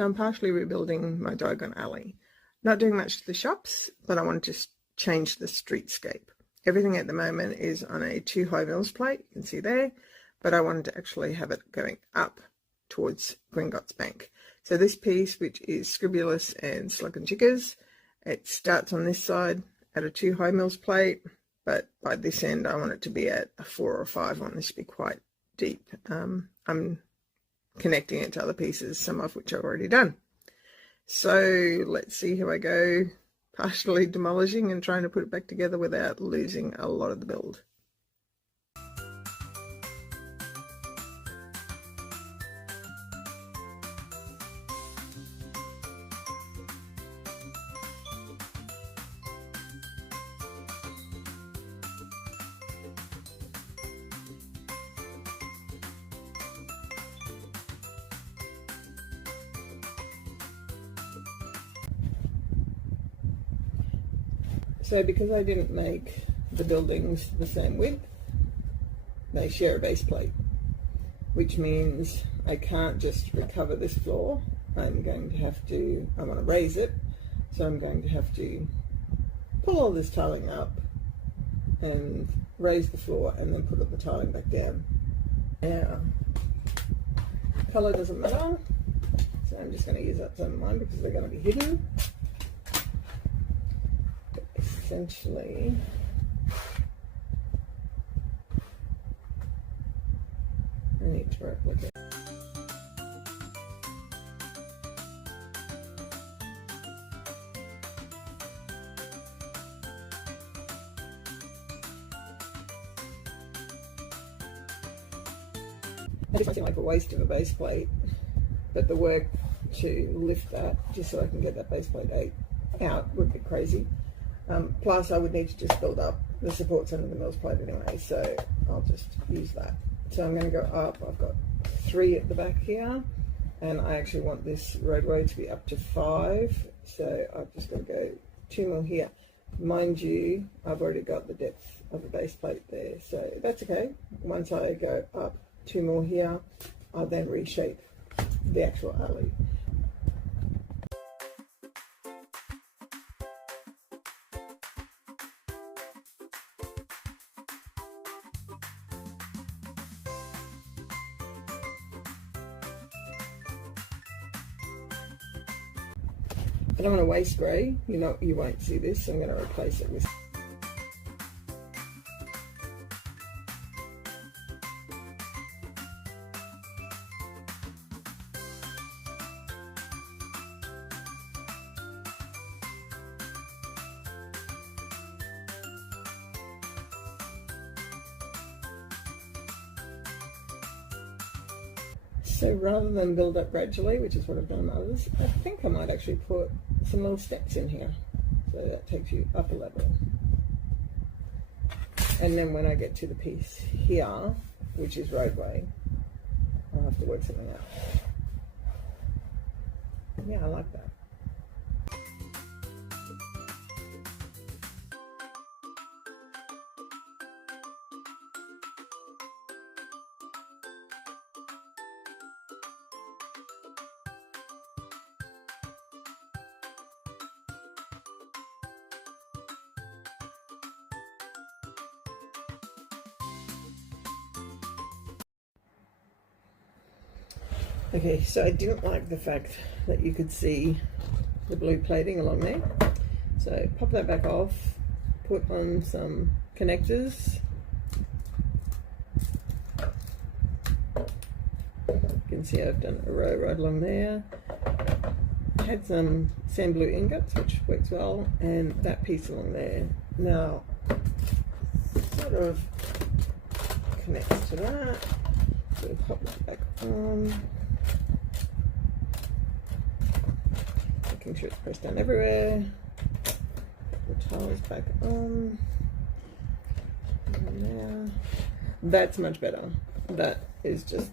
So I'm partially rebuilding my Diagon alley. Not doing much to the shops, but I want to just change the streetscape. Everything at the moment is on a 2 high mills plate, you can see there, but I wanted to actually have it going up towards Gringotts Bank. So this piece, which is Scribbulus and Slug and Chiggers, it starts on this side at a 2 high mills plate, but by this end I want it to be at a 4 or 5. I want this to be quite deep. I'm connecting it to other pieces, some of which I've already done. So let's see how I go, partially demolishing and trying to put it back together without losing a lot of the build. So because I didn't make the buildings the same width, they share a base plate, which means I can't just recover this floor. I'm going to have to, I want to raise it, so I'm going to have to pull all this tiling up and raise the floor and then put the tiling back down. Now, colour doesn't matter, so I'm just going to use up some of mine because they're going to be hidden. Essentially, I need to replicate. I just seem like a waste of a base plate, but the work to lift that just so I can get that base plate out would be crazy. Plus I would need to just build up the supports under the mills plate anyway, so I'll just use that. So I'm going to go up. I've got 3 at the back here, and I actually want this roadway to be up to 5, so I'm just going to go 2 mil here. Mind you, I've already got the depth of the base plate there, so that's okay. Once I go up 2 mil here, I'll then reshape the actual alley. I don't want to waste grey, you won't see this, so I'm going to replace it with So rather than build up gradually, which is what I've done on others, I think I might actually put some little steps in here. So that takes you up a level. And then when I get to the piece here, which is roadway, I'll have to work something out. Yeah, I like that. Okay, so I didn't like the fact that you could see the blue plating along there. So pop that back off, put on some connectors. You can see I've done a row right along there. I had some sand blue ingots, which works well, and that piece along there. Now, sort of connects to that. So pop that back on. Making sure it's pressed down everywhere. The tiles back on. And now, that's much better. That is just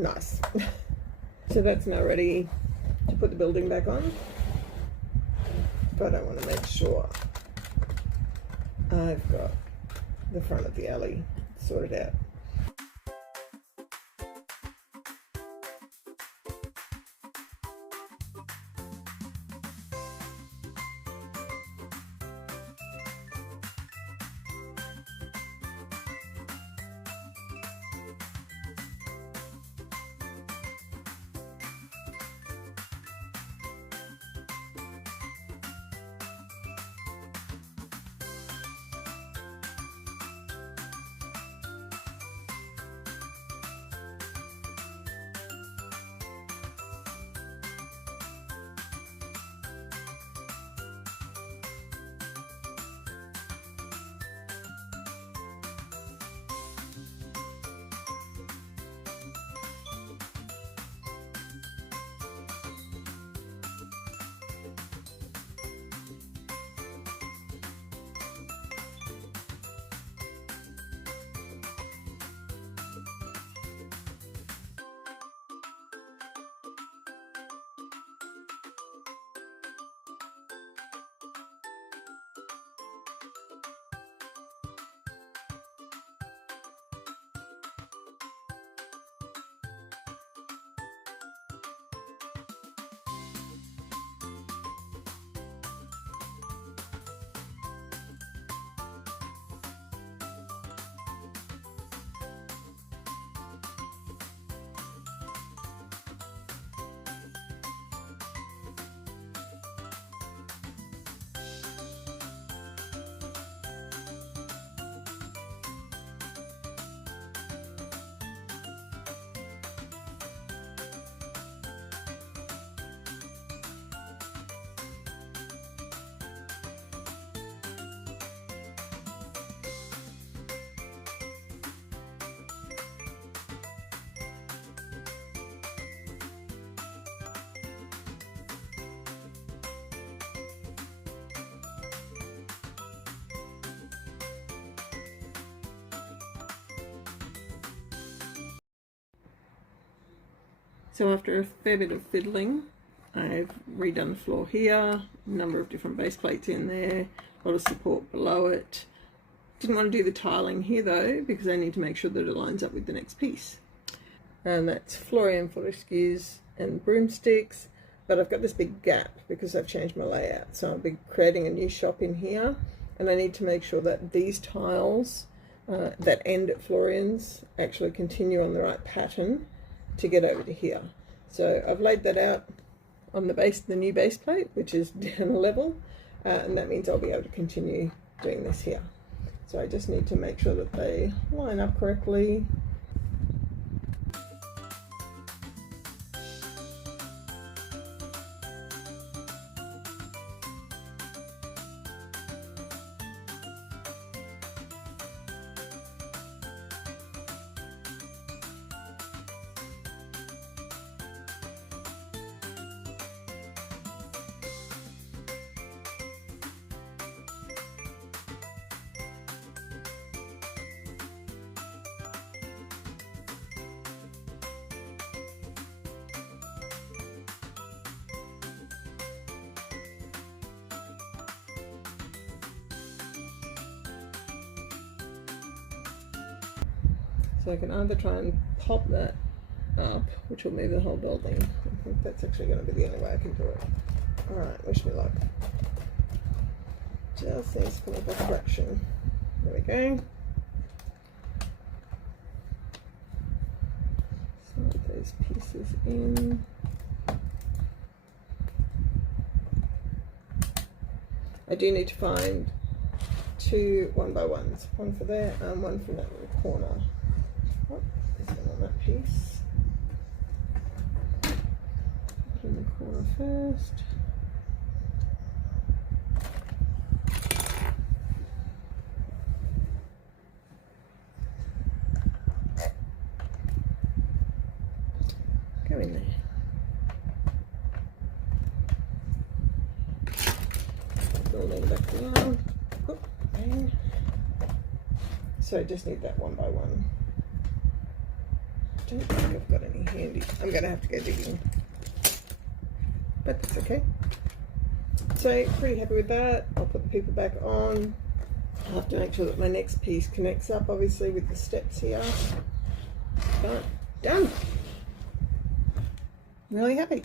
nice. So that's now ready to put the building back on. But I want to make sure I've got the front of the alley sorted out. So after a fair bit of fiddling, I've redone the floor here, a number of different base plates in there, a lot of support below it. Didn't want to do the tiling here though, because I need to make sure that it lines up with the next piece. And that's Florian Fortescue's and broomsticks, but I've got this big gap because I've changed my layout. So I'll be creating a new shop in here, and I need to make sure that these tiles that end at Florian's actually continue on the right pattern to get over to here. So I've laid that out on the new base plate, which is down a level, and that means I'll be able to continue doing this here. So I just need to make sure that they line up correctly. So I can either try and pop that up, which will move the whole building. I think that's actually going to be the only way I can do it. Alright, wish me luck. Just needs to come up a fraction. There we go. Slide those pieces in. I do need to find two 1x1s, one for there and one for that little corner. Oh, there's one on that piece. Put in the corner first. Go in there. Building back down. Oh, bang. So I just need that 1x1. I don't think I've got any handy. I'm going to have to go digging. But that's okay. So pretty happy with that. I'll put the people back on. I'll have to make sure that my next piece connects up obviously with the steps here. But done. Really happy.